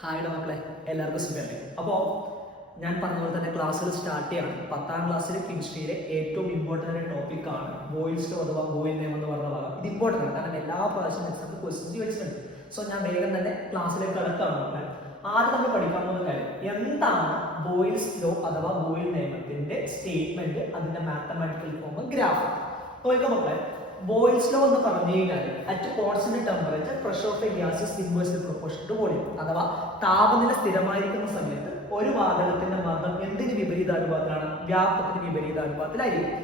ഹായുടെ മക്കളെ, എല്ലാവർക്കും സുഖമല്ലേ? അപ്പോൾ ഞാൻ പറഞ്ഞ പോലെ തന്നെ ക്ലാസ്സുകൾ സ്റ്റാർട്ട് ചെയ്യണം. 10ാം ക്ലാസ്സിലെ കെമിസ്ട്രിയിലെ ഏറ്റവും ഇമ്പോർട്ടൻ്റ് ടോപ്പിക്കാണ് ബോയിൽസ് ലോ അഥവാ ബോയിൽ നിയമം എന്ന് പറഞ്ഞ ഭാഗം. ഇത് ഇമ്പോർട്ടൻ്റ് ആണ്, കാരണം എല്ലാ പ്രാവശ്യം എക്സാമിന് ക്വസ്റ്റ്യൻസ് വെച്ചിട്ടുണ്ട്. സോ ഞാൻ വേഗം തന്നെ ക്ലാസ്സിലേക്ക് കടക്കാണ് മക്കളെ. ആദ്യം നമ്മൾ പഠിക്കാൻ പോകുന്ന കാര്യം എന്താണ് ബോയിൽസ് ലോ അഥവാ ബോയിൽ നിയമത്തിന്റെ സ്റ്റേറ്റ്മെന്റ്, അതിന്റെ മാത്തമാറ്റിക്കൽ ഫോം, ഗ്രാഫ്. നോക്കാം മക്കളെ, ബോയിൽസ് ലോ എന്ന് പറഞ്ഞു കഴിഞ്ഞാൽ at constant temperature pressure of a gas is inversely proportional to volume, അഥവാ താപനില സ്ഥിരമായിരിക്കുന്ന സമയത്ത് ഒരു വാതകത്തിന്റെ മർദ്ദം എന്തിന് വിപരീതാനുപാതത്തിലാണ്? വ്യാപ്തത്തിന് വിപരീതാനുപാതത്തിലായിരിക്കും.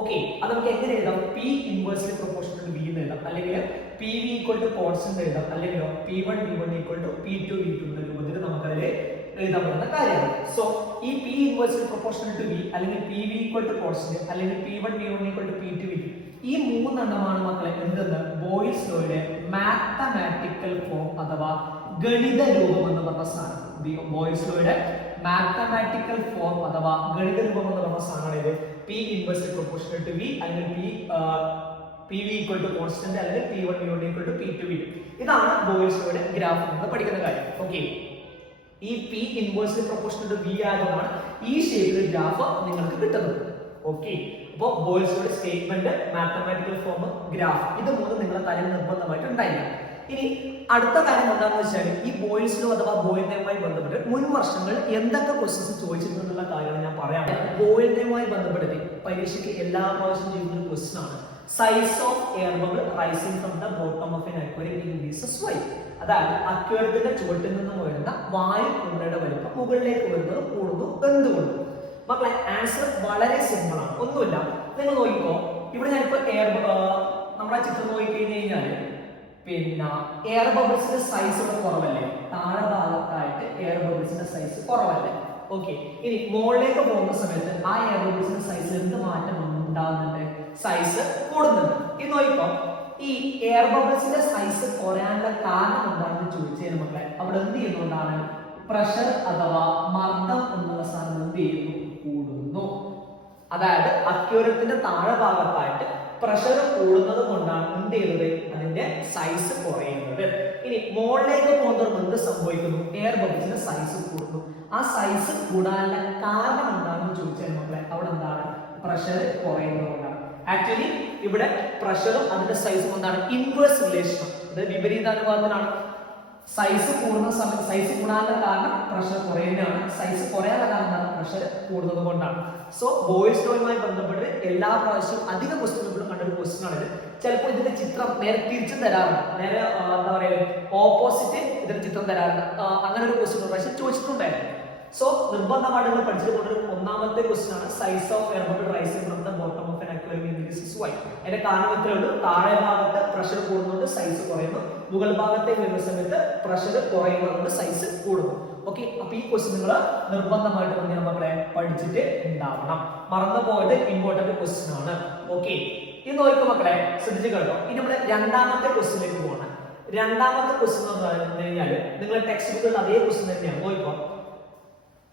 ഓക്കെ, അത് നമുക്ക് എങ്ങനെ എഴുതാം? P inversely proportional to V എന്ന് എഴുതാം, അല്ലെങ്കിൽ P V equal to constant എഴുതാം, അല്ലെങ്കിൽ P one V one equal to P two V two എന്ന രൂപത്തിൽ നമുക്കതിൽ എഴുതാൻ പറ്റുന്ന കാര്യമാണ്. സോ ഈ P inversely proportional to V, അല്ലെങ്കിൽ P V equal to constant, അല്ലെങ്കിൽ P one V one equal to P two V two, ഈ മൂന്നെണ്ണമാണ് മക്കളെ എന്തെന്ന് ബോയിൽസ് ലോയുടെ മാത്തമാറ്റിക്കൽ ഫോം അഥവാ ഗണിത രൂപം എന്ന് പറഞ്ഞ സാധനം. ബോയിൽസ് ലോയുടെ മാത്തമാറ്റിക്കൽ ഫോം അഥവാ ഗണിത രൂപം എന്ന് പറഞ്ഞ സാധനമാണ് ഇത്. P inversely proportional to V, അല്ലെങ്കിൽ P V equal to constant, അല്ലെങ്കിൽ P one V one equal to P two V two. ഇതാണ് ബോയിൽസ് ലോയുടെ ഗ്രാഫ് നമ്മൾ പഠിക്കുന്ന കാര്യം. ഓക്കെ, ഈ P inversely proportional to V ആയതുകൊണ്ടാണ് ഈ ഷേപ്പിൽ ഗ്രാഫ് നിങ്ങൾക്ക് കിട്ടുന്നത്. ഓക്കെ, അപ്പോൾ ബോയിൽസ് ലോയുടെ സ്റ്റേറ്റ്മെന്റ്, മാത്തമാറ്റിക്കൽ ഫോം, ഗ്രാഫ്, ഇത് മൂന്നും നിങ്ങളുടെ തലയിൽ നിർബന്ധമായിട്ട് ഉണ്ടായിരിക്കും. ഇനി അടുത്ത കാര്യം എന്താണെന്ന് വെച്ചാൽ ഈ ബോയിൽസ് ലോ അഥവാ ബോയിൽ നിയമവുമായി ബന്ധപ്പെട്ട് മുൻ വർഷങ്ങളിൽ എന്തൊക്കെ ക്വസ്റ്റ്യൻസ് ചോദിച്ചിട്ടുണ്ടെന്നുള്ള കാര്യമാണ് ഞാൻ പറയാം. ബോയിൽ നിയമവുമായി ബന്ധപ്പെടുത്തി പരീക്ഷയ്ക്ക് എല്ലാ പ്രാവശ്യം ചെയ്യുന്ന ഒരു ക്വസ്റ്റ്യൻ ആണ് size of air bubble rising from the bottom of an aquarium increases why. അതായത് അക്വേറിയത്തിന്റെ ചുവട്ടിൽ നിന്നും വരുന്ന വായു കുമിളയുടെ വലിപ്പം മുകളിലേക്ക് വരുന്നത് കൂടുന്നു എന്തുകൊണ്ട്? മക്കളെ, ആൻസർ വളരെ സിമ്പിൾ ആണ്, ഒന്നുമില്ല. നിങ്ങൾ നോക്കിക്കോ, ഇവിടെ ഞാനിപ്പോ നമ്മുടെ ചിത്രം നോക്കിക്കഴിഞ്ഞു കഴിഞ്ഞാല് പിന്നെ എയർ ബബിൾസിന്റെ സൈസ് ഇവിടെ കുറവല്ലേ? താഴെ ഭാഗത്തായിട്ട് എയർ ബബിൾസിന്റെ സൈസ് കുറവല്ലേ? ഓക്കെ, ഇനി മുകളിലേക്ക് പോകുന്ന സമയത്ത് ആ എയർ ബബിൾസിന്റെ സൈസ് എന്ത് മാറ്റം ഉണ്ടാകുന്നുണ്ട്? സൈസ് കൂടുന്നുണ്ട്. ഇത് നോക്കിക്കോ, ഈ എയർ ബബിൾസിന്റെ സൈസ് കുറയാനുള്ള കാരണം എന്താണെന്ന് ചോദിച്ചാൽ മക്കളെ, അവിടെ എന്ത് ചെയ്യുന്നതുകൊണ്ടാണ്? പ്രഷർ അഥവാ മർദ്ദം എന്നുള്ള സാധനം എന്ത് ചെയ്യുന്നു? കൂടുന്നു. അതായത് അക്വേറിയത്തിന്റെ താഴെ ഭാഗത്തായിട്ട് പ്രഷർ കൂടുന്നത് കൊണ്ടാണ് എന്ത് ചെയ്യുന്നത്? അതിന്റെ സൈസ് കുറയുന്നത്. ഇനി മുകളിലേക്ക് പോകുന്നതും എന്ത് സംഭവിക്കുന്നു? എയർ ബബിൾസിന്റെ സൈസ് കൂടുന്നു. ആ സൈസ് കൂടാനുള്ള കാരണം എന്താണെന്ന് ചോദിച്ചാൽ മക്കളെ, അവിടെ എന്താണ്? പ്രഷർ കുറയുന്നത് കൊണ്ടാണ്. ആക്ച്വലി ഇവിടെ പ്രഷറും അതിന്റെ സൈസും എന്താണ്? ഇൻവേഴ്സ് റിലേഷൻ, അത് വിപരീതാനുപാതത്തിലാണ്. സൈസ് കൂടുന്ന സമയത്ത് സൈസ് കൂടാനുള്ള കാരണം പ്രഷർ കുറയുന്നതാണ്, സൈസ് കുറയാനുള്ള കാരണം പ്രഷർ കൂടുന്നത് കൊണ്ടാണ്. സോ ബോയിൽസ് ലോയുമായി ബന്ധപ്പെട്ട് എല്ലാ പ്രാവശ്യവും അധിക ക്വസ്റ്റ്യനുകളും കണ്ടൊരു ക്വസ്റ്റ്യൻ ആണ്. ചിലപ്പോൾ ഇതിന്റെ ചിത്രം നേരെ തിരിച്ചു തരാറുണ്ട്, നേരെ എന്താ പറയുക ഓപ്പോസിറ്റ് ഇതിന്റെ ചിത്രം തരാറുണ്ട്. അങ്ങനെ ഒരു ക്വസ്റ്റ്യൻ പ്രാവശ്യം ചോദിച്ചിട്ടുണ്ടായിരുന്നു. സോ നിർബന്ധമായിട്ട് നിങ്ങൾ പഠിച്ചിട്ടുള്ള ഒന്നാമത്തെ ക്വസ്റ്റ്യൻ ആണ് size of air bubble rising from the bottom of an aquarium increases why. അതിന്റെ കാരണം ഇത്രയേ ഉള്ളൂ, താഴെ ഭാഗത്ത് പ്രഷർ കൂടുന്നതുകൊണ്ട് സൈസ് കുറയുന്നു, മുകൾ ഭാഗത്തേക്ക് വരുന്ന സമയത്ത് പ്രഷർ കുറയുന്നതുകൊണ്ട് സൈസ് കൂടുന്നു. ഓക്കെ, അപ്പൊ ഈ ക്വസ്റ്റ്യൻ നിങ്ങൾ നിർബന്ധമായിട്ട് മക്കളെ പഠിച്ചിട്ട് ഉണ്ടാവണം. മറന്നു പോയത് ഇമ്പോർട്ടന്റ് ക്വസ്റ്റ്യൻ ആണ്. ഓക്കെ, ഇത് നോക്കുക മക്കളെ, ശ്രദ്ധിച്ചു കേട്ടോ. ഇനി നമ്മുടെ രണ്ടാമത്തെ ക്വസ്റ്റ്യനിലേക്ക് പോകണം. രണ്ടാമത്തെ ക്വസ്റ്റ്യൻ എന്ന് പറഞ്ഞു കഴിഞ്ഞാൽ നിങ്ങൾ ടെക്സ്റ്റ് ബുക്കിൽ അതേ ക്വസ്റ്റ്യൻ തന്നെയാണ്. നോക്കുക,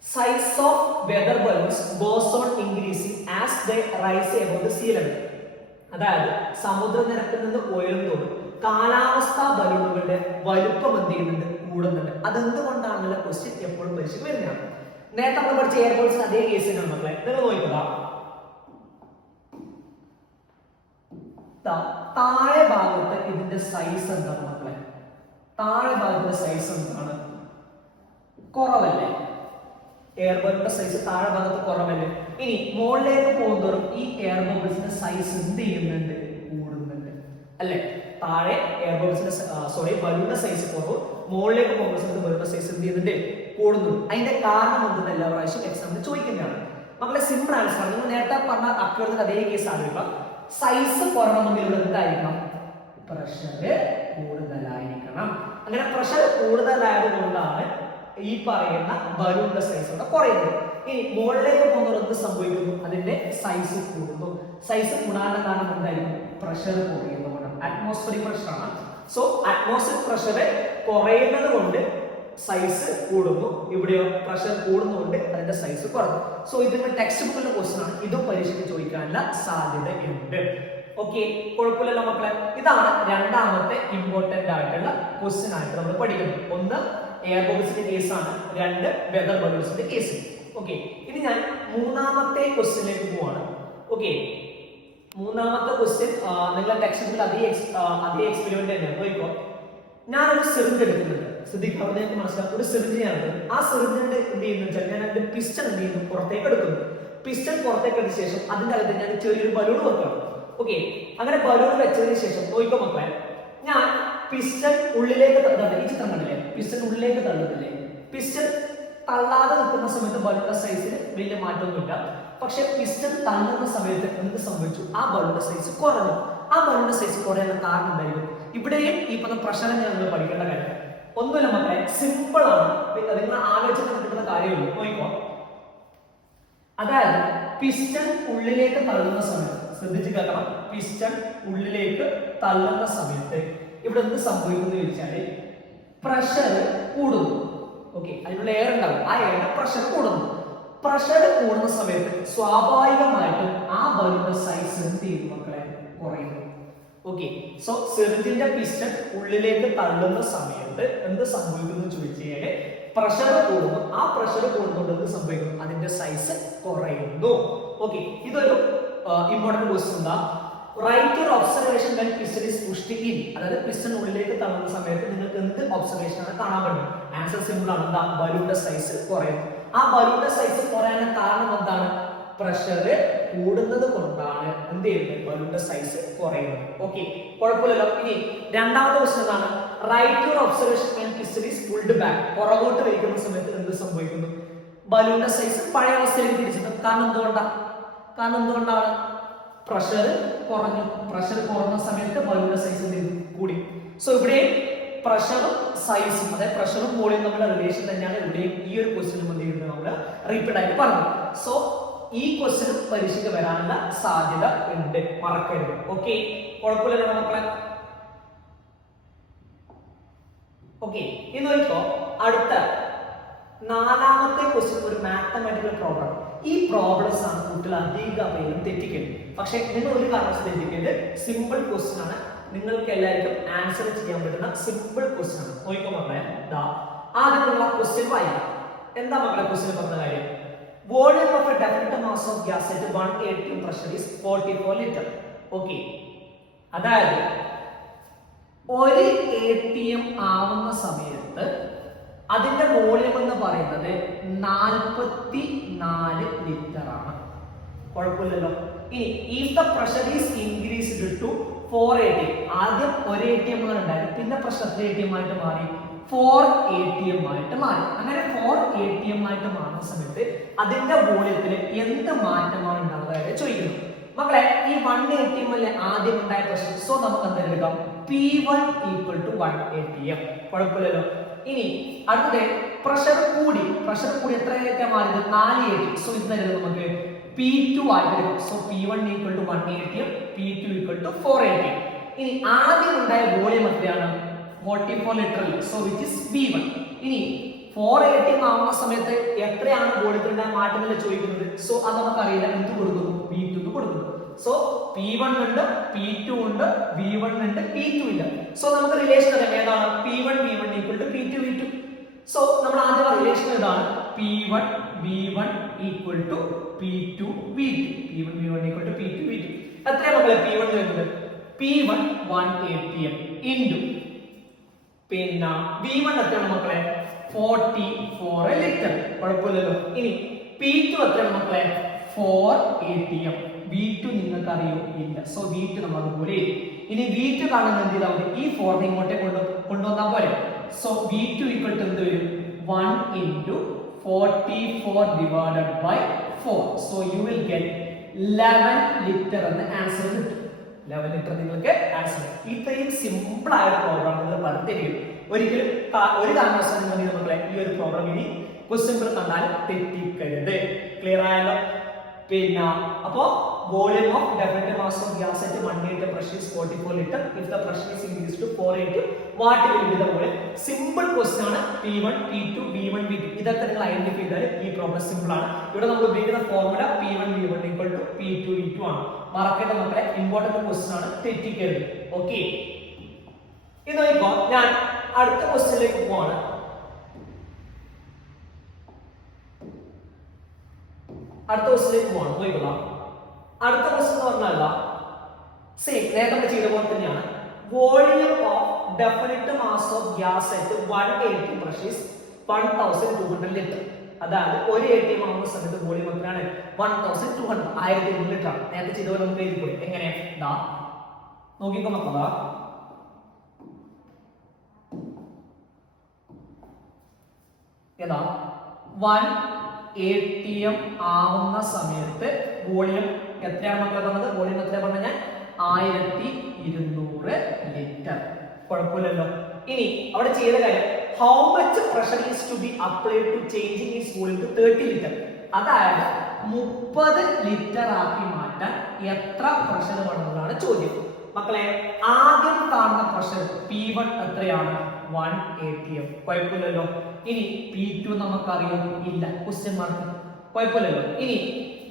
size of weather balloons goes on increasing as they rise above the sea level. അതായത് സമുദ്രനിരപ്പിൽ നിന്ന് ഉയരുന്നതോറും കാലാവസ്ഥാ ബലൂണുകളുടെ വലുപ്പം എന്ത് ചെയ്യുന്നുണ്ട്? കൂടുന്നുണ്ട്. അതെന്തുകൊണ്ടാണെന്നുള്ള ക്വസ്റ്റ്യൻ എപ്പോഴും പരീക്ഷയ്ക്ക് വരുന്നതാണ്. നേരത്തെ നമ്മൾ പഠിച്ച എയർബോൾസ് അതേ കേസിനാണ് മക്കളെ. നിങ്ങൾ നോക്കുക, താഴെ ഭാഗത്ത് ഇതിന്റെ സൈസ് എന്താണ് മക്കളെ? താഴെ ഭാഗത്തിന്റെ സൈസ് എന്താണ്? കുറവല്ലേ? എയർ ബബിളിന്റെ സൈസ് താഴെ ഭാഗത്ത് കുറവല്ലേ? ഇനി മുകളിലേക്ക് പോകുന്നതോറും ഈ എയർ ബബിൾസിന്റെ സൈസ് എന്ത് ചെയ്യുന്നുണ്ട്? കൂടുന്നുണ്ട് അല്ലെ? താഴെ എയർ ബബിൾസിന്റെ ബലൂണിന്റെ സൈസ് കുറവ്, മുകളിലേക്ക് പോകുന്ന സമയത്ത് ബലൂണിന്റെ സൈസ് എന്ത് ചെയ്യുന്നുണ്ട്? കൂടുന്നുണ്ട്. അതിന്റെ കാരണം എന്തെന്ന് എല്ലാ പ്രാവശ്യം എക്സാമിന് ചോദിക്കുന്നതാണ്. മക്കളെ, സിമ്പിൾ ആൻസർ ആണ്. നിങ്ങൾ നേരത്തെ പറഞ്ഞ അക്വേറിയത്തിന്റെ അതേ കേസ് ആയിരിക്കാം. സൈസ് കുറയണമെങ്കിൽ ഇവിടെ എന്തായിരിക്കണം? പ്രഷർ കൂടുതലായിരിക്കണം. അങ്ങനെ പ്രഷർ കൂടുതലായത് കൊണ്ടാണ് ഈ പറയുന്ന ബലൂണിന്റെ സൈസ് ഇവിടെ കുറയുന്നത്. ഇനി മുകളിലേക്ക് പോകുന്നവർ എന്ത് സംഭവിക്കുന്നു? അതിന്റെ സൈസ് കൂടുന്നു. സൈസ് കൂടാനുള്ള കാരണം എന്തായിരിക്കും? പ്രഷർ കുറയുന്നതുകൊണ്ടാണ്. അറ്റ്മോസ്ഫിയറിക് പ്രഷർ ആണ്. സോ അറ്റ്മോസ്ഫിയറിക് പ്രഷർ കുറയുന്നത് കൊണ്ട് സൈസ് കൂടുന്നു. ഇവിടെയോ പ്രഷർ കൂടുന്നതുകൊണ്ട് അതിന്റെ സൈസ് കുറഞ്ഞു. സോ ഇതിന്റെ ടെക്സ്റ്റ് ബുക്കിലെ ക്വസ്റ്റ്യൻ ആണ്. ഇതും പരീക്ഷയ്ക്ക് ചോദിക്കാനുള്ള സാധ്യതയുണ്ട്. ഓക്കെ, കുഴപ്പമില്ലല്ലോ മക്കളെ. ഇതാണ് രണ്ടാമത്തെ ഇമ്പോർട്ടന്റ് ആയിട്ടുള്ള ക്വസ്റ്റ്യൻ ആയിട്ട് നമ്മൾ പഠിക്കുന്നത്. ഒന്ന് എയർ ബബിൾസിന്റെ കേസാണ്, 2 വെതർ ബബിൾസിന്റെ കേസ്. ഓക്കെ, ഇനി ഞാൻ മൂന്നാമത്തെ ക്വസ്റ്റ്യനിലേക്ക് പോവാണ്. ഓക്കെ, മൂന്നാമത്തെ ക്വസ്റ്റ്യൻ നിങ്ങളുടെ ടെക്സ്റ്റിൽ അതേ എക്സ്പെരിമെന്റ് തന്നെയാണ്. നോക്കിക്കോ, ഞാനൊരു സിറിഞ്ച് എടുക്കുന്നുണ്ട്. ശ്രദ്ധിക്കുക, അവിടെ നിങ്ങൾക്ക് മനസ്സിലാവും, ഒരു സിറിഞ്ചിനാണ്. ആ സിറിഞ്ചിന്റെ എന്ത് ചെയ്യുന്നു വെച്ചാൽ ഞാൻ അതിന്റെ പിസ്റ്റൺ എന്ത് ചെയ്യുന്നു, പുറത്തേക്ക് എടുക്കുന്നു. പിസ്റ്റൺ പുറത്തേക്ക് എടുത്ത ശേഷം അതിന്റെ അകത്ത് ഞാൻ ചെറിയൊരു ബലൂൺ വെക്കണം. ഓക്കെ, അങ്ങനെ ബലൂൺ വെച്ചതിന് ശേഷം നോക്കിക്കോ മക്കളെ, ഞാൻ പിസ്റ്റൺ ഉള്ളിലേക്ക് തള്ളുന്നത്, ഈ ചിത്രം കണ്ടില്ലേ, പിസ്റ്റൺ ഉള്ളിലേക്ക് തള്ളുന്നില്ലേ, പിസ്റ്റൺ തള്ളാതെ നിൽക്കുന്ന സമയത്ത് ബലൂണിന്റെ സൈസിൽ വലിയ മാറ്റമൊന്നുമില്ല. പക്ഷെ പിസ്റ്റൺ തള്ളുന്ന സമയത്ത് എന്ത് സംഭവിച്ചു, ആ ബലൂണിന്റെ സൈസ് കുറഞ്ഞു. ആ ബലൂണിന്റെ സൈസ് കുറയാനുള്ള കാരണം എന്തായിരിക്കും? ഇവിടെയും ഈ പറഞ്ഞ പ്രഷർ നിങ്ങൾ പഠിക്കേണ്ട കാര്യം ഒന്നുമില്ല മക്കളെ, സിമ്പിൾ ആണ്. നിങ്ങൾ ആലോചിച്ച് കിട്ടുന്ന കാര്യമുള്ളൂ. നോക്കിക്കോ, അതായത് പിസ്റ്റൺ ഉള്ളിലേക്ക് തള്ളുന്ന സമയത്ത്, ശ്രദ്ധിച്ച് കേൾക്കണം, പിസ്റ്റൺ ഉള്ളിലേക്ക് തള്ളുന്ന സമയത്ത് ഇവിടെ എന്ത് സംഭവിക്കുന്നു ചോദിച്ചാല് പ്രഷർ കൂടുന്നു. ഓക്കെ, അതിനുള്ള എയർ ഉണ്ടാവും, ആ എയറിന്റെ പ്രഷർ കൂടുന്നു. പ്രഷർ കൂടുന്ന സമയത്ത് സ്വാഭാവികമായിട്ടും ആ ബലൂണിന്റെ സൈസ് എന്ത് ചെയ്യുന്നു മക്കളെ, കുറയുന്നു. ഓക്കെ, സോ സിറിഞ്ചിന്റെ പിസ്റ്റൺ ഉള്ളിലേക്ക് തള്ളുന്ന സമയത്ത് എന്ത് സംഭവിക്കുന്നു ചോദിച്ചു കഴിഞ്ഞാല് പ്രഷർ കൂടുന്നു. ആ പ്രഷർ കൂടുന്നതുകൊണ്ട് എന്ത് സംഭവിക്കുന്നു, അതിന്റെ സൈസ് കുറയുന്നു. ഓക്കെ, ഇതൊരു ഇമ്പോർട്ടന്റ് ക്വസ്റ്റ്യൻ എന്താ, write your observation when piston is pushed in. അതായത് പിസ്റ്റൺ ഉള്ളിലേക്ക് തള്ളുന്ന സമയത്ത് നിങ്ങൾക്ക് എന്ത് ഒബ്സർവേഷൻ ആണ് കാണാൻ പറ്റും? ആൻസർ സിമ്പിൾ ആണ്, എന്താ, ബലൂണിന്റെ സൈസ് കുറയും. ആ ബലൂണിന്റെ സൈസ് കുറയാൻ കാരണം എന്താണ്? പ്രഷർ കൂടുന്നത് കൊണ്ടാണ് എന്ത് ചെയ്യുന്നത്, ബലൂണിന്റെ സൈസ് കുറയുന്നത്. ഓക്കെ, കുഴപ്പമില്ലല്ലോ. ഇനി രണ്ടാമത്തെ ക്വസ്റ്റ്യൻ എന്താണ്, write your observation when piston is pulled back. പുറകോട്ട് വലിക്കുന്ന സമയത്ത് എന്ത് സംഭവിക്കുന്നു? ബലൂണിന്റെ സൈസ് പഴയ അവസ്ഥയിലേക്ക് തിരിച്ചെത്തും. കാരണം എന്തുകൊണ്ടാണ്? പ്രഷർ കുറഞ്ഞു. പ്രഷർ കുറഞ്ഞ സമയത്ത് ബലൂണിന്റെ സൈസ് കൂടി. സോ ഇവിടെ പ്രഷറും സൈസും, അതായത് പ്രഷറും വോളിയം തമ്മിലുള്ള റിലേഷൻ തന്നെയാണ് ഇവിടെയും ഈ ഒരു ക്വസ്റ്റ്യൻ നമ്മൾ റിപ്പീറ്റ് ആയിട്ട് പറഞ്ഞു. സോ ഈ ക്വസ്റ്റ്യൻ പരീക്ഷയ്ക്ക് വരാനുള്ള സാധ്യത ഉണ്ട്, മറക്കരുത്. ഓക്കെ, കുഴപ്പമില്ലല്ലോ മക്കളെ. ഓക്കെ, ഇനി നോക്കിക്കോ, അടുത്ത നാലാമത്തെ ക്വസ്റ്റ്യൻ ഒരു മാത്തമാറ്റിക്കൽ പ്രോബ്ലം. ഈ പ്രോബ്ലംസ് ആണ് കുട്ടികൾ അധികം പേരും തെറ്റിക്കുന്നത്. പക്ഷെ നിങ്ങൾ ഒരു കാരണവശാലും തെറ്റിക്കരുത്, സിമ്പിൾ ക്വസ്റ്റ്യൻ ആണ്, നിങ്ങൾക്ക് എല്ലാവർക്കും ആൻസർ ചെയ്യാൻ പറ്റുന്ന സിമ്പിൾ ക്വസ്റ്റ്യൻ ആണ്. നോക്കിക്കോ മക്കളെ, ആദ്യം നിങ്ങൾ ആ ക്വസ്റ്റ്യൻ വായിക്കാം. എന്താ മക്കളെ ക്വസ്റ്റ്യൻ പറഞ്ഞ കാര്യം? Volume of A definite mass of gas at 1 atm pressure is 44 litre. Okay, അതായത് ഒരു ATM ആവുന്ന സമയത്ത് അതിന്റെ വോളിയം എന്ന് പറയുന്നത് 44 ലിറ്റർ ആണ്. കുഴപ്പമില്ലല്ലോ. ഇനി if the pressure is increased to 4 atm, ആദ്യം ഒരു ATM ഉണ്ടായിരുന്നു, പിന്നെ പ്രഷർ ATM ആയിട്ട് മാറി 4 atm ആയിട്ട് മാറി. അങ്ങനെ 4 atm ആയിട്ട് മാറുന്ന സമയത്ത് അതിന്റെ വോളിയത്തിൽ എന്ത് മാറ്റമാണ് ഉണ്ടാകുന്നത് ചോദിക്കുന്നു. മക്കളെ, ഈ 1 atm അല്ലേ ആദ്യം ഉണ്ടായ പ്രഷർ. സോ നമുക്ക് എന്തെടുക്കാം, P1 = 1 atm. കുഴപ്പമില്ലല്ലോ. ഇനി അടുത്തത് പ്രഷർ കൂടി എത്രയായിട്ട് മാറിയത്? 4 atm. സോ ഇത് തന്നെ നമുക്ക് P2 ആയിട്ട്. So P1 = 1 atm, P2 = 4 atm. ഇനി ആദ്യം ഉണ്ടായ വോളിയം എത്രയാണ്? 44 litre. So which is V1. ഇനി 4 atm ആവുന്ന സമയത്ത് എത്രയാണ് വോളിയത്തിൽ മാറ്റങ്ങൾ ചോദിക്കുന്നത്? സോ അത് നമുക്കറിയില്ല, എന്ത് കൊടുക്കുന്നു? V2 കൊടുക്കുന്നു. സോ P1 ഉണ്ട്, P2 ഉണ്ട്, V1 ഉണ്ട്, P2 ഇല്ല. സോ നമുക്ക് റിലേഷൻ അറിയാം, ഏതാണ്? P1 V1 = P2 V2. So നമ്മൾ ആദ്യം റിലേഷൻ ഏതാണ്? P1 V1 = P2 V2. P1 V1 = P2 V2. എത്രയാണ് മക്കളെ P1 വരുന്നത്? P1 1 atm into പിന്നെ V1 എത്രയാണ് മക്കളെ? 44 ലിറ്റർ. കുഴപ്പമില്ലല്ലോ. ഇനി P2 എത്രയാണ് മക്കളെ? 4 atm. V2 നിങ്ങൾക്ക് അറിയോ? ഇല്ല. സോ V2 നമ്മൾ അതുപോലെ. ഇനി V2 കാണാൻ എന്ത് ചെയ്താൽ മതി? ഈ 4 ഇങ്ങോട്ടേ കൊണ്ടുവന്നാൽ പോലെ. സോ V2 = എന്ത് വരും? 1 × 44 divided by 4. So you will get 11 litre എന്ന ആൻസർ കിട്ടും. 11 ലിറ്റർ നിങ്ങൾക്ക് ആൻസർ. ഇത്രയും സിമ്പിൾ ആയ പ്രോഗ്രാം നിങ്ങൾ പഠിച്ചിരിക്കും. ഒരിക്കലും ഒരു കാരണവശാലും മക്കളെ ഈ ഒരു പ്രോഗ്രാം ഇനി ക്വസ്റ്റ്യൻ പേപ്പർ കണ്ടാൽ തെറ്റിക്കരുത്. ക്ലിയർ ആയല്ലോ? പിന്നെ അപ്പോ volume of definite mass of gas at 1 atm pressure is 44 litre. If the pressure is increased to 4 atm, what will be the volume? Simple question ആണ്. P1 P2 V1 V2 ഇതൊക്കെ നിങ്ങൾ identify ചെയ്താൽ ഈ problem simple ആണ്. ഇവിടെ നമ്മൾ ഉപയോഗിക്കുന്ന formula P1 V1 = P2 V2 ആണ്. മറക്കേണ്ട മക്കളെ, ഇമ്പോർട്ടന്റ് ക്വസ്റ്റ്യൻ ആണ്, തെറ്റിക്കരുത്. ഓക്കെ, ഇനി നോക്കിക്കോ, ഞാൻ അടുത്ത ക്വസ്റ്റ്യനിലേക്ക് പോവാണ്. അടുത്ത ക്വസ്റ്റിലേക്ക് പോകണം, നോക്കിക്കൊള്ളാം. അടുത്ത ക്വസ്റ്റൻ എന്ന് പറഞ്ഞാൽ സെയിം നേരത്തെ ചെയ്ത പോലെ തന്നെയാണ്. Volume of definite mass of gas at 180 പ്രഷീസ് 1200 litre. അതായത് ഒരു ATM ആവുന്ന സമയത്ത് വോളിയം എത്രയാണ്? 1200, 1200 ലിറ്റർ ആണ്. നേരത്തെ ചെയ്ത പോലെ നമുക്ക് എഴുതി പോയി. എങ്ങനെ? ദാ നോക്കിക്കോ മക്കളാ, ഏതാ 1 ATM ആവുന്ന സമയത്ത് വോളിയം എത്രയാണ് മക്കളെ പറഞ്ഞത്? വോളിയം എത്രയാണ് പറഞ്ഞ ഞാൻ 1200 ലിറ്റർ. കുഴപ്പമില്ലല്ലോ. ഇനി അവിടെ ചെയ്ത കാര്യം, how much pressure is to be applied to changing is volume to 30 litre. അതായത് 30 ലിറ്റർ ആക്കി മാറ്റാൻ എത്ര പ്രഷർ വേണമെന്നാണ് ചോദ്യം. മക്കളെ ആദ്യം കാണുന്ന പ്രഷർ P1 എത്രയാണ്? 1 ATM. കുഴപ്പമില്ലല്ലോ. ഇനി P2 നമുക്കറിയാം, ഇല്ല, ക്വസ്റ്റ്യൻ മാർക്ക്. കുഴപ്പമില്ലല്ലോ. ഇനി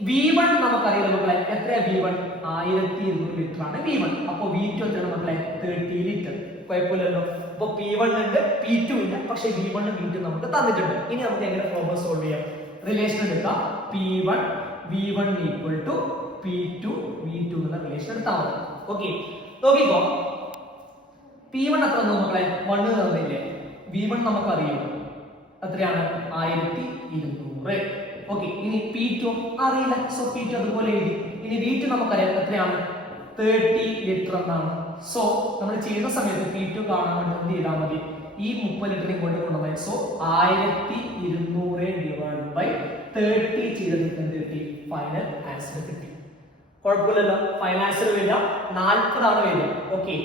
V1 നമുക്കറിയാം മക്കളെ, എത്രയാ V1? 1200 ലിറ്റർ ആണ് V1. അപ്പൊ V2 എന്താണ് മക്കളെ? 30 ലിറ്റർ. കുഴപ്പമില്ലല്ലോ. അപ്പൊ P1 ഉണ്ട്, P2 ഇല്ല, പക്ഷെ V1 V2 നമുക്ക് തന്നിട്ടുണ്ട്. ഇനി നമുക്ക് എങ്ങനെ പ്രോബ്ലം സോൾവ് ചെയ്യാം? റിലേഷൻ എടുക്കാം. P1 V1 equal to P2 V2 എന്ന റിലേഷൻ എടുത്താൽ മതി. ഓക്കെ, നോക്കിക്കോ. P1 എത്ര മക്കളെ? 1 തന്നില്ലേ? V1 നമുക്കറിയാം എത്രയാണ്? 1200. ഓക്കെ, ഇനി P2 അറിയില്ല, സോ P2 അതുപോലെ എഴുതി. ഇനി V2 നമുക്കറിയാം എത്രയാണ്? 30 ലിറ്റർ എന്നാണ്. സോ നമ്മൾ ചെയ്യുന്ന സമയത്ത് P2 കാണാൻ വേണ്ടി എന്ത് ചെയ്താൽ മതി? ഈ 30 ലിറ്റർ ഇങ്ങോട്ട് കൊണ്ടുപോയി. സോ 1200 ഡിവൈഡ് ബൈ 30 ചെയ്തത് എന്ത് കിട്ടി? ഫൈനൽ ആൻസർ കിട്ടി. കുഴപ്പമില്ലല്ലോ. ഫൈനൽ ആൻസർ വരിക 40 ആണ് വരിക. ഓക്കെ,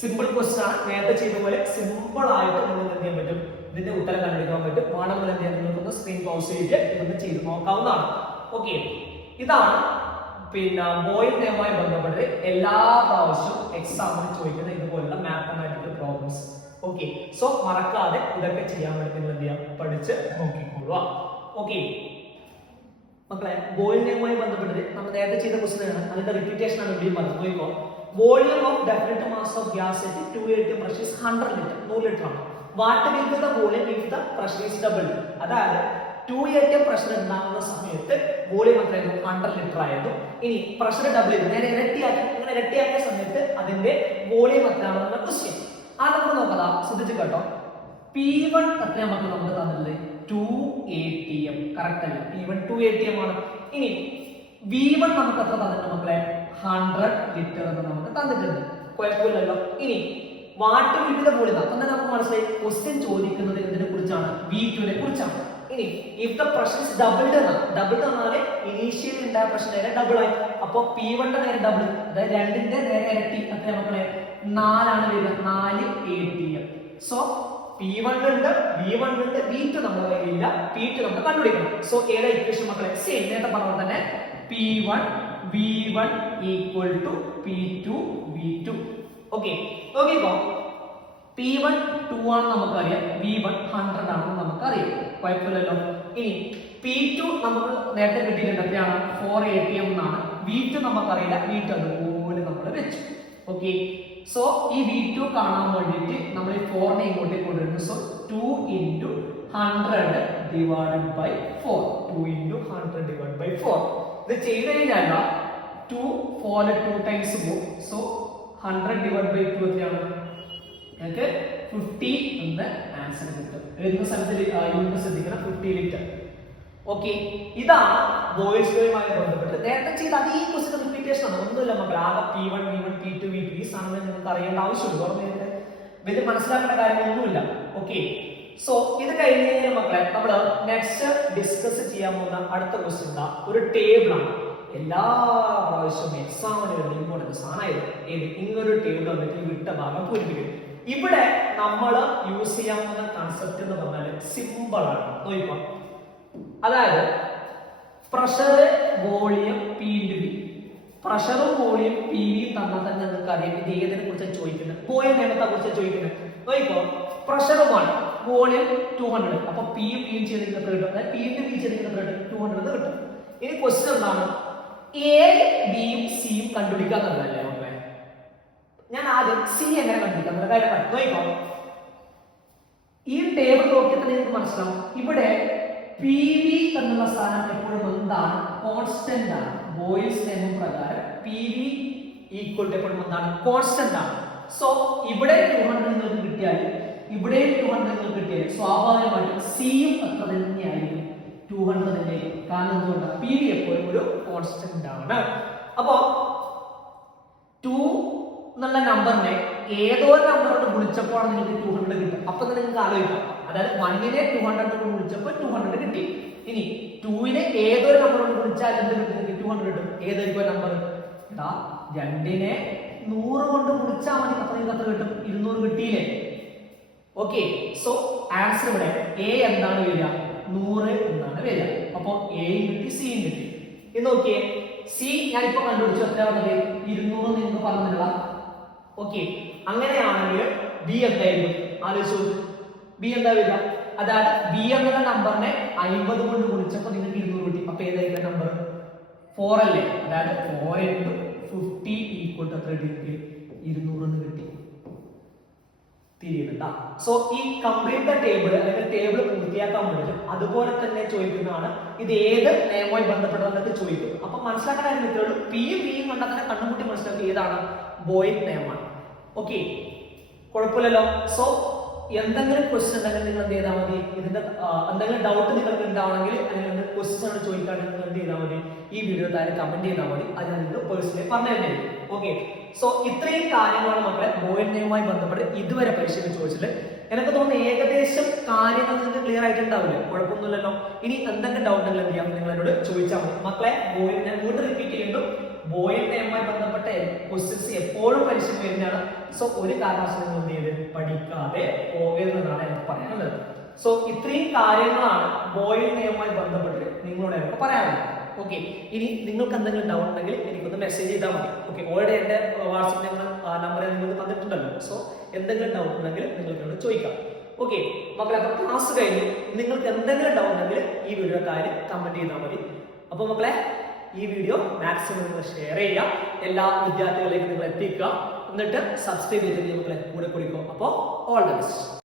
സിമ്പിൾ ക്വസ്റ്റ്യൻ ആണ്. നേരത്തെ ചെയ്ത പോലെ സിമ്പിൾ ആയിട്ട് നിങ്ങൾക്ക് എന്ത് ചെയ്യാൻ പറ്റും? ഇതിന്റെ ഉത്തരം കണ്ടെടുക്കാൻ പറ്റും. വേണമെങ്കിൽ എന്ത് ചെയ്യാൻ? നിങ്ങൾക്കൊന്ന് സ്ക്രീൻ പൗസ് ചെയ്തിട്ട് ഇതൊന്ന് ചെയ്ത് നോക്കാവുന്നതാണ്. ഓക്കെ, ഇതാണ് പിന്നെ ബോയിൽ നിയമവുമായി ബന്ധപ്പെട്ട് എല്ലാ പ്രാവശ്യവും എക്സാമിന് ചോദിക്കുന്ന ഇതുപോലുള്ള മാത്തമാറ്റിക്കൽ പ്രോബ്ലംസ്. ഓക്കെ, സോ മറക്കാതെ ഇതൊക്കെ ചെയ്യാൻ വേണ്ടി നിങ്ങൾ എന്ത് ചെയ്യാം? പഠിച്ച് നോക്കിക്കൊള്ളുക. ഓക്കെ മക്കളെ, ബോയിൽ നിയമവുമായി ബന്ധപ്പെട്ട് നമ്മൾ നേരത്തെ ചെയ്ത ക്വസ്റ്റ്യൻ ആണ്, അതിന്റെ റിപ്പീറ്റേഷൻ ആണ് ഇവിടെ പറഞ്ഞത്. നോക്കിക്കോ. Volume of definite mass of gas at 2 ATM pressure is 100 litre, 100 litre ആണ്. What will be the volume if the pressure is double? അതായത് 2 ATM പ്രഷർ ഉണ്ടാകുന്ന സമയത്ത് വോളിയം എത്രയായിരുന്നു? 100 ലിറ്റർ ആയിരുന്നു. ഇനി പ്രഷർ ഡബിൾ ചെയ്തു, നേരെ ഇരട്ടിയാക്കി. ഇങ്ങനെ ഇരട്ടിയാക്കിയ സമയത്ത് അതിന്റെ വോളിയം എത്രയാണെന്നുള്ള ക്വസ്റ്റ്യൻ. അത് നമുക്ക് നോക്കാം. ശ്രദ്ധിച്ചു കേട്ടോ. P1 എത്രയാണ് നമുക്ക് തന്നിട്ടുള്ളത്? 2 ATM. കറക്റ്റ് അല്ല? P1 2 ATM ആണ്. ഇനി V1 നമുക്ക് എത്ര തന്നിട്ടുണ്ട് മക്കളെ? 100 ലിറ്റർ എന്ന് നമുക്ക് തന്നിട്ടുണ്ട്. കുഴപ്പമില്ലല്ലോ. ഇനി വാട്ട് വിവിധ വോളിയം അപ്പം തന്നെ നമുക്ക് മനസ്സിലായി ക്വസ്റ്റ്യൻ ചോദിക്കുന്നത് എന്തിനെ കുറിച്ചാണ്? V2 നെ കുറിച്ചാണ്. ഇനി if the pressure is doubled എന്നാണ്. ഡബിൾഡ് എന്നാല് ഇനീഷ്യലി ഉണ്ടായ പ്രഷർ നേരെ ഡബിൾ ആയി. അപ്പൊ P1 ന്റെ നേരെ ഡബിൾ, അതായത് 2ന്റെ നേരെ ഇരട്ടി. എത്ര മക്കളെ? 4 ആണ് വരിക. 4 ATM. സോ P1 ഉണ്ട്, V1 ഉണ്ട്, V2 നമ്മുടെ കയ്യിലില്ല. P2 നമ്മൾ കണ്ടുപിടിക്കണം. സോ ഏതാ ഇക്വേഷൻ മക്കളെ? സെയിം നേരത്തെ പറഞ്ഞ തന്നെ P1 V1 equal to P2 V2. Okay, നോക്കിക്കോ. P1 2 ആണ് നമുക്കറിയാം, V1 100 ആണെന്ന് നമുക്കറിയാം. കുഴപ്പമില്ലല്ലോ. ഇനി P2 നമുക്ക് നേരത്തെ കിട്ടിയിട്ടുണ്ട്, എത്രയാണ്? 4 ATM എന്നാണ്. V2 നമുക്കറിയില്ല, V2 അതുപോലെ നമ്മൾ വെച്ചു. ഓക്കെ, സോ ഈ V2 കാണാൻ വേണ്ടിയിട്ട് നമ്മൾ ഈ 4 നെ ഇങ്ങോട്ടേക്ക് കൊണ്ടുവരുന്നു. So 2 into 100 divided by 4. 2 into 100 divided by 4. ഇത് ചെയ്ത് കഴിഞ്ഞാൽ 2 4 2 ടൈംസ് പോകും. സോ 100 divided by 2 എത്രയാണ്? നിങ്ങൾക്ക് 50 എന്ന ആൻസർ കിട്ടും. എഴുതുന്ന സ്ഥലത്തിൽ യൂണിറ്റ് ശ്രദ്ധിക്കണം, 50 ലിറ്റർ. ഓക്കെ, ഇതാണ് ബോയിൽസ് ലോയുമായി ബന്ധപ്പെട്ട് നേരത്തെ ചെയ്ത അതേ ക്വസ്റ്റ്യൻ റിപ്പീറ്റേഷൻ ആണ്. ഒന്നുമില്ല മക്കൾ, ആകെ P1 V1 P2 V2 ഈ സാധനം നിങ്ങൾക്ക് അറിയേണ്ട ആവശ്യമുള്ളൂ. അതുകൊണ്ട് വലിയ മനസ്സിലാക്കേണ്ട കാര്യങ്ങളൊന്നുമില്ല. ഓക്കെ, സോ ഇത് കഴിഞ്ഞ് കഴിഞ്ഞാൽ മക്കളെ നമ്മൾ നെക്സ്റ്റ് ഡിസ്കസ് ചെയ്യാൻ പോകുന്ന അടുത്ത ക്വസ്റ്റ്യൻ എന്താ? ഒരു ടേബിൾ ആണ്. എല്ലാ പ്രാവശ്യവും എക്സാമിന് വരുന്ന ഇമ്പോർട്ടൻറ്റ് സാധനമായിരുന്നു. ഇങ്ങനൊരു ടേബിൾ വന്നിട്ട് ഈ വിട്ട ഭാഗം പൂരിപ്പിക്കും. ഇവിടെ നമ്മൾ യൂസ് ചെയ്യാവുന്ന കൺസെപ്റ്റ് എന്ന് പറഞ്ഞാൽ സിമ്പിൾ ആണ്. നോക്കാം. അതായത് pressure, volume, P into V. പ്രഷറും വോളിയം പി വി തന്നാൽ തന്നെ നിങ്ങൾക്ക് അറിയാം ഇത് ഏതിനെ കുറിച്ചാണ് ചോദിക്കുന്നത്? ബോയിൽ നിയമത്തെ കുറിച്ചാണ് ചോദിക്കുന്നത്. നോക്കിക്കോ, പ്രഷർ 1, വോളിയം 200. അപ്പൊ P യും ചെയ്തിരിക്കുന്ന എത്ര കിട്ടും? അതായത് P into V ചെയ്തിരിക്കുന്ന എത്ര കിട്ടും? 200 കിട്ടും. ഇനി ക്വസ്റ്റ്യൻ എന്താണ്? എ ബിയും സിയും കണ്ടുപിടിക്കാന്നുള്ളതല്ലേ മക്കളെ? ഞാൻ ആദ്യം സി എങ്ങനെ കണ്ടുപിടിക്കാം കാര്യം നോക്കിക്കോ. ഈ ടേബിൾ നോക്കിയാൽ തന്നെ നിങ്ങൾക്ക് മനസ്സിലാവും ഇവിടെ പി വി എന്നുള്ള സാധനം എപ്പോഴും എന്താണ്? കോൺസ്റ്റന്റ് ആണ്. ബോയിൽസ് നിയമം പ്രകാരം പി വി ഈക്വൽ ടു എപ്പോഴും എന്താണ്? കോൺസ്റ്റന്റ് ആണ്. സോ ഇവിടെ 200 നിങ്ങൾക്ക് കിട്ടിയാൽ ഇവിടെ 200 നിങ്ങൾക്ക് കിട്ടിയാൽ സ്വാഭാവികമായിട്ടും സിയും എത്ര തന്നെയായിരിക്കും? 200 തന്നെയായിരിക്കും. കാരണം എന്തുകൊണ്ടാണ്? പി വി എപ്പോഴും ഒരു കോൺസ്റ്റന്റ് ആണ്. അപ്പോ 2 എന്നുള്ള നമ്പറിനെ ഏതോ നമ്പറോട് ഗുണിച്ചപ്പോഴാണ് നിങ്ങൾക്ക് 200 കിട്ടുക. അപ്പൊ തന്നെ നിങ്ങൾക്ക് ആലോചിക്കാം, അതായത് 1നെ 200 കൊണ്ട് ഗുണിച്ചപ്പോൾ 200 കിട്ടി. ഇനി 2നെ ഏതൊരു നമ്പറോട് ഗുണിച്ചാൽ എന്ത് കിട്ടും? 200 കിട്ടും. ഏതായിരിക്കും നമ്പർ? 2നെ 100 കൊണ്ട് ഗുണിച്ചാൽ മതി. അപ്പൊ നിങ്ങൾക്ക് എത്ര കിട്ടും? 200 കിട്ടിയില്ലേ? ഓക്കെ. സോ ആൻസർ ഇവിടെ എ എന്താണ് വരിക? 100 എന്നാണ് വരിക. അപ്പൊ എയും കിട്ടി, സിയും കിട്ടി. ഇത് നോക്കിയേ, സി ഞാനിപ്പോ കണ്ടുപിടിച്ചു. എത്ര വന്നത്? 200 നിങ്ങൾക്ക് പറഞ്ഞില്ല. ഓക്കെ. അങ്ങനെയാണെങ്കിൽ ബി എന്തായിരിക്കും? ആലോചിച്ചു. ബി എന്താ വരിക? അതായത് ബി എന്ന നമ്പറിനെ 50 കൊണ്ട് ഗുണിച്ചപ്പോൾ നിങ്ങൾക്ക് 200 കിട്ടി. അപ്പൊ ഏതായിരിക്കും നമ്പർ? 4 അല്ലേ? അതായത് 4 × 50 ഈക്വൽ ടു എത്ര കിട്ടി? 200 എന്ന് കിട്ടി. തിരിയുന്നുണ്ടാ? സോ ഈ കംപ്ലീറ്റ് ദ ടേബിൾ അല്ലെങ്കിൽ ടേബിൾ പൂർത്തിയാക്കാൻ വേണ്ടി അതുപോലെ തന്നെ ചോദിക്കുന്നതാണ് ഇത് ഏത് നിയമവുമായി ബന്ധപ്പെട്ടതെന്നൊക്കെ ചോദിക്കും. അപ്പൊ മനസ്സിലാക്കാൻ പറ്റുള്ളൂ, പിയും ബിയും കണ്ടാൽ തന്നെ കണ്ണുകൂട്ടി മനസ്സിലാക്കി ഏതാണ്? ബോയിൽ നിയമമാണ്. ഓക്കെ, കുഴപ്പമില്ലല്ലോ. സോ എന്തെങ്കിലും ക്വസ്റ്റ്യൻ ഉണ്ടെങ്കിൽ നിങ്ങൾ എന്ത് ചെയ്താൽ മതി? ഇതിന്റെ എന്തെങ്കിലും ഡൗട്ട് നിങ്ങൾക്ക് ഉണ്ടാവണമെങ്കിൽ അല്ലെങ്കിൽ ക്വസ്റ്റ്യൻ ചോദിക്കുകയാണെങ്കിൽ നിങ്ങൾ എന്ത് ചെയ്താൽ മതി? ഈ വീഡിയോ താഴെ കമന്റ് ചെയ്താൽ മതി. അത് ഞാൻ നിങ്ങൾക്ക് പേഴ്സണലി പറഞ്ഞു തരുന്നതായിരിക്കും. ഓക്കെ. സോ ഇത്രയും കാര്യങ്ങളാണ് മക്കളെ ബോയിൽ നിയമവുമായി ബന്ധപ്പെട്ട് ഇതുവരെ പരീക്ഷയിൽ ചോദിച്ചിട്ട്. എനിക്ക് തോന്നുന്നു ഏകദേശം കാര്യങ്ങൾ നിങ്ങൾക്ക് ക്ലിയർ ആയിട്ടുണ്ടാവില്ലേ? കുഴപ്പമൊന്നുമില്ലല്ലോ. ഇനി എന്തെങ്കിലും ഡൗട്ട് ഉണ്ടെങ്കിൽ എന്ത് ചെയ്യാം? നിങ്ങൾ എന്നോട് ചോദിച്ചാൽ മതി. മക്കളെ ബോയിൽ ഞാൻ വീണ്ടും റിപ്പീറ്റ് ചെയ്യുന്നു, ബോയിൽ നിയമവുമായി ബന്ധപ്പെട്ട ക്വസ്റ്റ്യൻസ് എപ്പോഴും പരീക്ഷയിൽ വരുന്നതാണ്. സോ ഒരു കാരണവശാലും നിങ്ങൾ എന്ത് ചെയ്ത് പഠിക്കാതെ പോകരുതെന്നാണ് എനിക്ക് പറയാനുള്ളത്. സോ ഇത്രയും കാര്യങ്ങളാണ് ബോയിൽ നിയമവുമായി ബന്ധപ്പെട്ട് നിങ്ങളോട് എനിക്ക് പറയാനുള്ളത്. ഓക്കെ. ഇനി നിങ്ങൾക്ക് എന്തെങ്കിലും ഡൗട്ട് ഉണ്ടെങ്കിൽ എനിക്കൊന്ന് മെസ്സേജ് ചെയ്താൽ മതി. ഓക്കെ. ഓൾറെഡി എന്റെ വാട്സ്ആപ്പ് നമ്പർ നിങ്ങൾക്ക് തന്നിട്ടുണ്ടല്ലോ. സോ എന്തെങ്കിലും ഡൗട്ട് ഉണ്ടെങ്കിൽ നിങ്ങൾക്ക് എന്നോട് ചോദിക്കാം. ഓക്കെ മക്കളെ, അപ്പൊ ക്ലാസ് കഴിഞ്ഞ് നിങ്ങൾക്ക് എന്തെങ്കിലും ഡൗട്ട് ഉണ്ടെങ്കിൽ ഈ വീഡിയോ താഴെ കമന്റ് ചെയ്താൽ മതി. അപ്പൊ മക്കളെ, ഈ വീഡിയോ മാക്സിമം നിങ്ങൾ ഷെയർ ചെയ്യുക, എല്ലാ വിദ്യാർത്ഥികളിലേക്കും നിങ്ങൾ എത്തിക്കുക, എന്നിട്ട് സബ്സ്ക്രൈബ് ചെയ്ത് മക്കളെ കൂടെ കുടിക്കുക. അപ്പോൾ ഓൾ ദ ബെസ്റ്റ്.